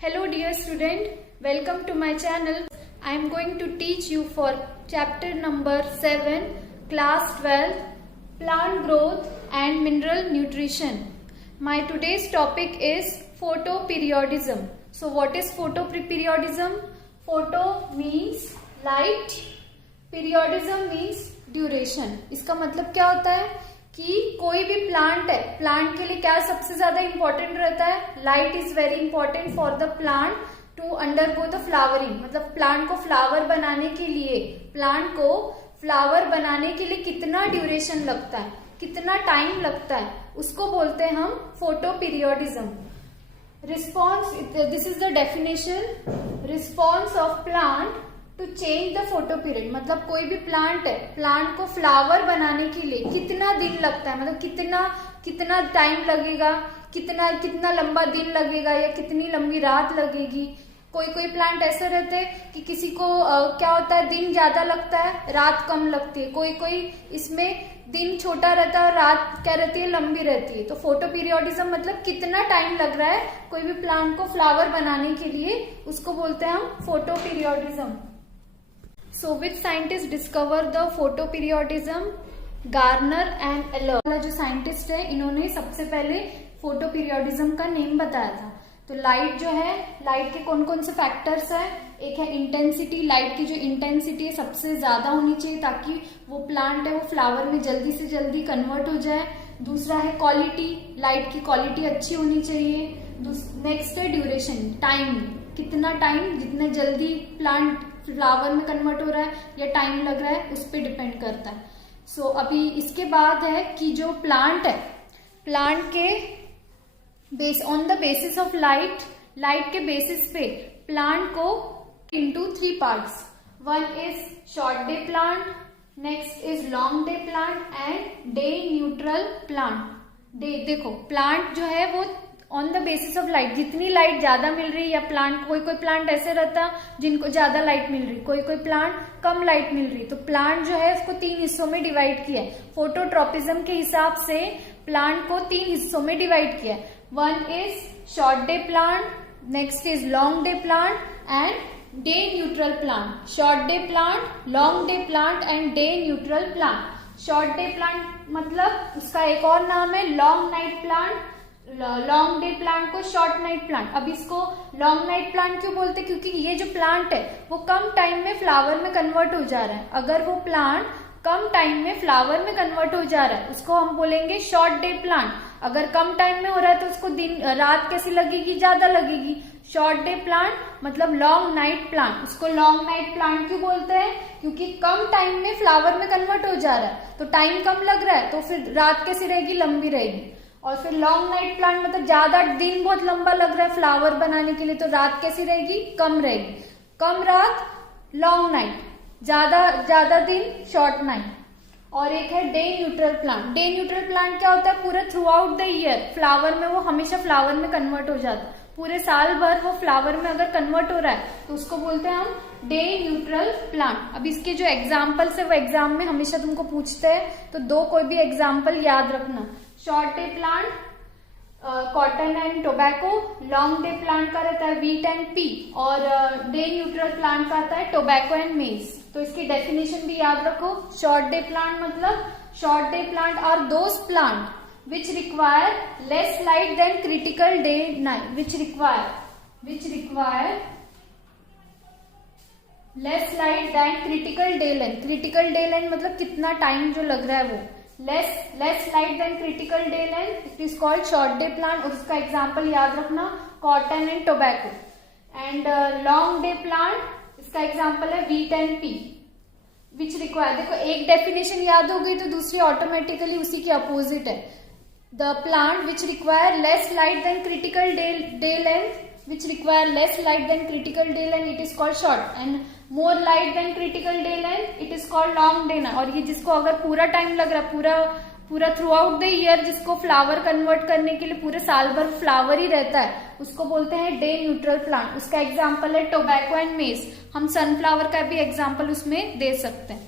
Hello dear student, welcome to my channel. I am going to teach you for chapter number 7, class 12, plant growth and mineral nutrition. My today's topic is photoperiodism. So what is photoperiodism? Photo means light, periodism means duration. इसका मतलब क्या होता है कि कोई भी plant है, plant के लिए क्या सबसे ज्यादा इंपॉर्टेंट रहता है? Light is very important for the plant to undergo the flowering. मतलब प्लांट को फ्लावर बनाने के लिए, प्लांट को फ्लावर बनाने के लिए कितना ड्यूरेशन लगता है, कितना टाइम लगता है, उसको बोलते हैं हम photoperiodism. Response, this is the definition. Response of plant to change the photo period. मतलब कोई भी प्लांट है, प्लांट को फ्लावर बनाने के लिए कितना दिन लगता है, मतलब कितना टाइम लगेगा, कितना लंबा दिन लगेगा या कितनी लंबी रात लगेगी. कोई प्लांट ऐसे रहते हैं कि किसी को क्या होता है, दिन ज्यादा लगता है, रात कम लगती है. कोई इसमें दिन छोटा रहता है और रात क्या रहती है, लंबी रहती है. तो फोटोपीरियोडिज्म मतलब कितना टाइम लग रहा है कोई भी प्लांट को फ्लावर बनाने के लिए, उसको बोलते हैं हम photoperiodism. So which scientist discovered the photoperiodism? Garner and Allard वाला जो साइंटिस्ट है, इन्होंने सबसे पहले फोटोपीरियोडिज्म का नेम बताया था. तो लाइट जो है, लाइट के कौन कौन से फैक्टर्स है? एक है इंटेंसिटी. लाइट की जो इंटेंसिटी है सबसे ज्यादा होनी चाहिए ताकि वो प्लांट है वो फ्लावर में जल्दी से जल्दी कन्वर्ट हो जाए. दूसरा है क्वालिटी, लाइट की क्वालिटी अच्छी होनी चाहिए. नेक्स्ट है ड्यूरेशन, टाइम, कितना टाइम, जितने जल्दी प्लांट फ्लावर में कन्वर्ट हो रहा है या टाइम लग रहा है, उस पर डिपेंड करता है. सो अभी इसके बाद है कि जो प्लांट है, प्लांट के on the basis of light, light के बेसिस पे प्लांट को into 3 parts. One is short day plant, next is long day plant and day neutral plant. देखो प्लांट जो है वो on the basis of light, जितनी light ज्यादा मिल रही है या प्लांट, कोई प्लांट ऐसे रहता जिनको ज्यादा लाइट मिल रही, कोई प्लांट कम लाइट मिल रही. तो प्लांट जो है उसको 3 हिस्सों में डिवाइड किया है. फोटोट्रोपिज्म के हिसाब से प्लांट को 3 हिस्सों में डिवाइड किया है. One is short day plant, next is long day plant and day neutral plant. Short day plant, long day plant and day neutral plant. Short day plant मतलब उसका एक और नाम है long night plant. Long day plant को short night plant. अब इसको long night plant क्यों बोलते हैं? क्योंकि ये जो प्लांट है वो कम टाइम में फ्लावर में कन्वर्ट हो जा रहा है. अगर वो प्लांट कम टाइम में फ्लावर में कन्वर्ट हो जा रहा है उसको हम बोलेंगे शॉर्ट डे प्लांट. अगर कम टाइम में हो रहा है तो उसको दिन रात कैसी लगेगी, ज्यादा लगेगी. शॉर्ट डे प्लांट मतलब लॉन्ग नाइट प्लांट. उसको लॉन्ग नाइट प्लांट क्यों बोलते हैं? क्योंकि कम टाइम में फ्लावर में कन्वर्ट हो जा रहा है तो टाइम कम लग रहा है, तो फिर रात कैसी रहेगी, लंबी रहेगी. और फिर लॉन्ग नाइट प्लांट मतलब ज्यादा दिन बहुत लंबा लग रहा है फ्लावर बनाने के लिए, तो रात कैसी रहेगी, कम रहेगी. कम रात लॉन्ग नाइट, ज्यादा दिन शॉर्ट नाइट. और एक है day neutral plant. Day neutral plant क्या होता है? पूरा through out the year flower में, वो हमेशा फ्लावर में कन्वर्ट हो जाता है. पूरे साल भर वो फ्लावर में अगर कन्वर्ट हो रहा है तो उसको बोलते हैं हम डे न्यूट्रल प्लांट. अब इसके जो एग्जाम्पल्स है वो एग्जाम में हमेशा तुमको पूछते हैं, तो 2 कोई भी एग्जाम्पल याद रखना. Short day plant cotton and tobacco, long day plant का रहता है व्हीट एंड पी, और डे न्यूट्रल प्लांट का आता है टोबैको एंड मेज. तो इसकी डेफिनेशन भी याद रखो. शॉर्ट डे प्लांट मतलब short day plant are those plant which require less light than critical day night, which require less light than critical day length. critical day length मतलब कितना time जो लग रहा है वो. less light than critical day length, it is called short day plant. और उसका example याद रखना cotton and tobacco. And long day plant, इसका एग्जाम्पल है wheat and P. Which require, देखो एक डेफिनेशन याद हो गई तो दूसरी ऑटोमेटिकली उसी के अपोजिट है. The plant which require less light than critical day length, which require less light than critical day length, it is called short, and more light than critical day length, it is called long day ना. और ये जिसको अगर पूरा time लग रहा है, पूरा थ्रू आउट द ईयर, जिसको फ्लावर कन्वर्ट करने के लिए पूरे साल भर फ्लावर ही रहता है, उसको बोलते हैं डे न्यूट्रल प्लांट. उसका एग्जाम्पल है टोबैको एंड मेज. हम सनफ्लावर का भी एग्जाम्पल उसमें दे सकते हैं.